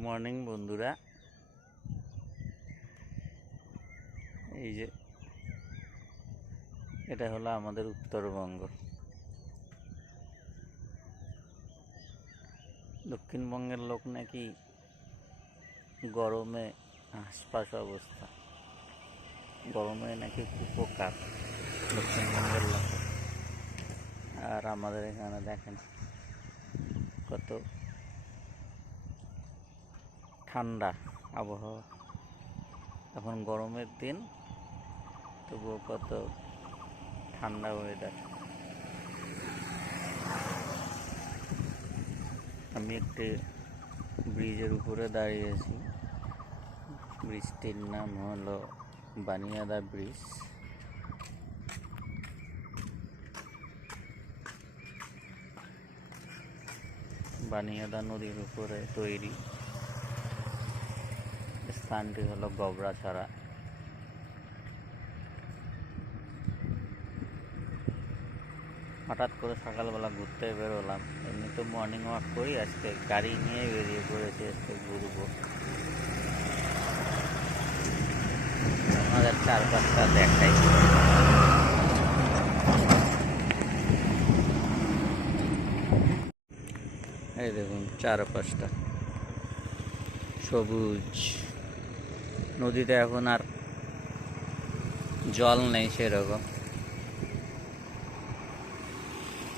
Morning বন্ধুরা। এই যে, এটা হলো আমাদের উত্তরবঙ্গ। দক্ষিণবঙ্গের লোক নাকি গরমে আশপাশ অবস্থা। গরমে নাকি উপকার দক্ষিণবঙ্গের লোক আর আমাদের এখানে দেখেন কত ঠান্ডা আবহাওয়া। এখন গরমের দিন, তবুও কত ঠান্ডা ওয়েদার আমি একটি ব্রিজের উপরে দাঁড়িয়েছি। ব্রিজটির নাম হলো বানিয়াদা ব্রিজ। বানিয়াদা নদীর উপরে তৈরি। স্থানটি হলো গবরাছড়া হঠাৎ করে সকালবেলা ঘুরতে বেরোলাম। এমনি তো মর্নিং ওয়াক করি, আজকে গাড়ি নিয়ে বেরিয়ে পড়েছি, আজকে ঘুরবো। আমাদের চারপাশটা দেখাই। এই দেখুন, চারপাশটা সবুজ। নদীতে এখন আর জল নেই সেরকম।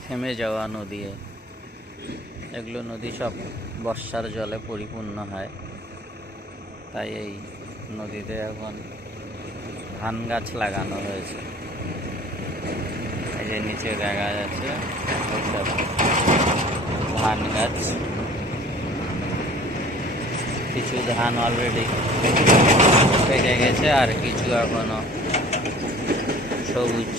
থেমে যাওয়া নদী এগুলো নদী সব বর্ষার জলে পরিপূর্ণ হয়। তাই এই নদীতে এখন ধান গাছ লাগানো হয়েছে। এই যে নিচে দেখা যাচ্ছে, ধান গাছ। কিছু ধান অলরেডি পেকে গেছে আর কিছু এখনও সবুজ।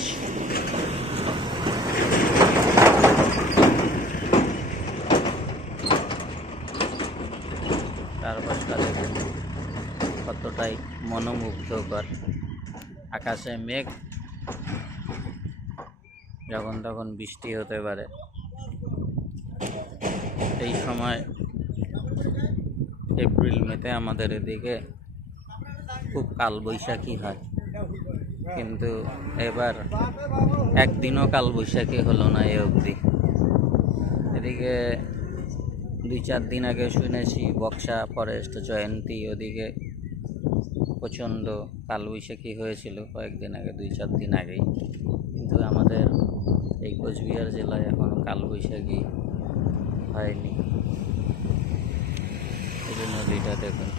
কতটাই মনোমুগ্ধকর। আকাশে মেঘ, যখন তখন বৃষ্টি হতে পারে। এই সময় এপ্রিল মেতে আমাদের এদিকে খুব কালবৈশাখী হয়। কিন্তু এবার একদিনও কালবৈশাখী হলো না এ অবধি। এদিকে দুই চার দিন আগে শুনেছি বক্সা ফরেস্ট জয়ন্তী ওদিকে প্রচণ্ড কালবৈশাখী হয়েছিল কয়েকদিন আগে, দুই চার দিন আগেই। কিন্তু আমাদের এই কোচবিহার জেলায় এখনও কালবৈশাখী হয়নি। নদীটা দেখুন,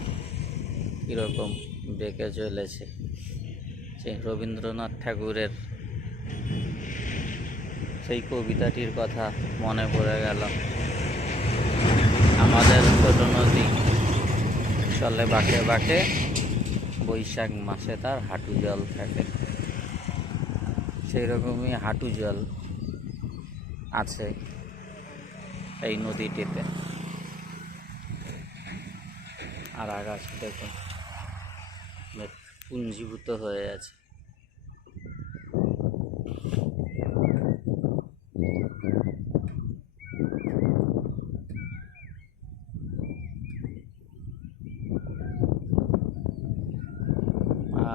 কীরকম বেঁকে চলেছে। সেই রবীন্দ্রনাথ ঠাকুরের সেই কবিতাটির কথা মনে পড়ে গেল। আমাদের ছোট নদী, চলে বাঁকে বাঁকে বৈশাখ মাসে তার হাঁটু জল থাকে। সেই রকমই হাঁটু জল আছে এই নদীটিতে। আর আকাশ দেখুন। পুঞ্জীভূত হয়ে আছে।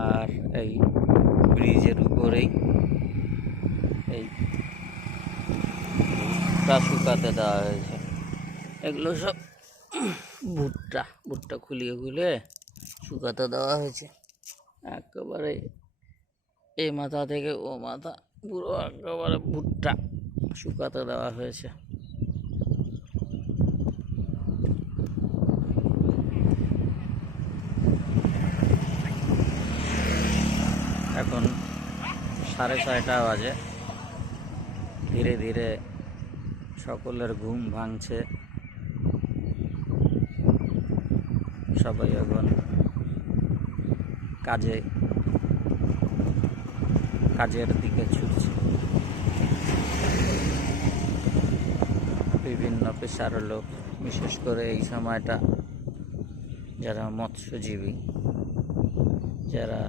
আর এই ব্রিজের উপরেই এই ভুট্টা শুকাতে দেওয়া হয়েছে। এগুলো সব ভুট্টা ভুট্টা খুলিয়ে খুলে শুকাতে দেওয়া হয়েছে। একেবারে এই মাথা থেকে ও মাথা, পুরো একেবারে ভুট্টা শুকাতে দেওয়া হয়েছে। এখন সাড়ে ছয়টা বাজে। ধীরে ধীরে সকলের ঘুম ভাঙছে। সবাই এখন কাজে, কাজের দিকে ছুটছে। বিভিন্ন পেশার লোক, বিশেষ করে এই সময়টা যারা মৎস্যজীবী, যারা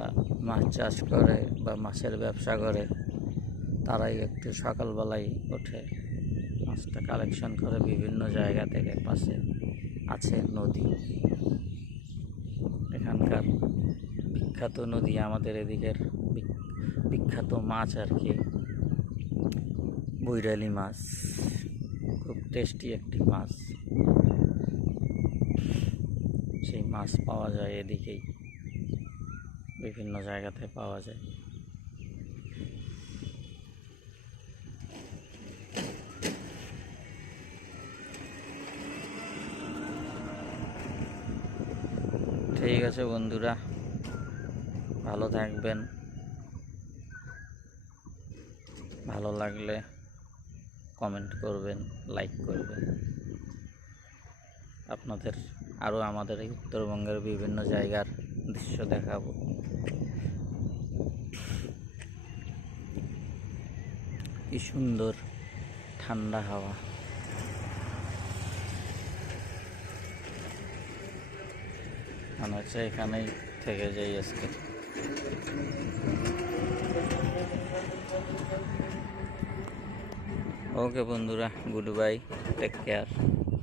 মাছ চাষ করে বা মাছের ব্যবসা করে, তারাই একটু সকালবেলায় ওঠে মাছটা কালেকশন করে বিভিন্ন জায়গা থেকে পাশে আছে নদী। এখানকার বিখ্যাত নদী আমাদের এদিকের বিখ্যাত মাছ আর কি। বৈরালি মাছ। খুব টেস্টি একটি মাছ। সেই মাছ পাওয়া যায় এদিকেই। বিভিন্ন জায়গাতে পাওয়া যায়। ঠিক আছে বন্ধুরা, ভালো থাকবেন। ভালো লাগলে কমেন্ট করবেন লাইক করবেন। আপনাদের আরও আমাদের এই উত্তরবঙ্গের বিভিন্ন জায়গার দৃশ্য দেখাবো। কি সুন্দর ঠান্ডা হাওয়া। মনে হচ্ছে এখানেই থেকে যাই আজকে। ওকে বন্ধুরা গুড বাই টেক কেয়ার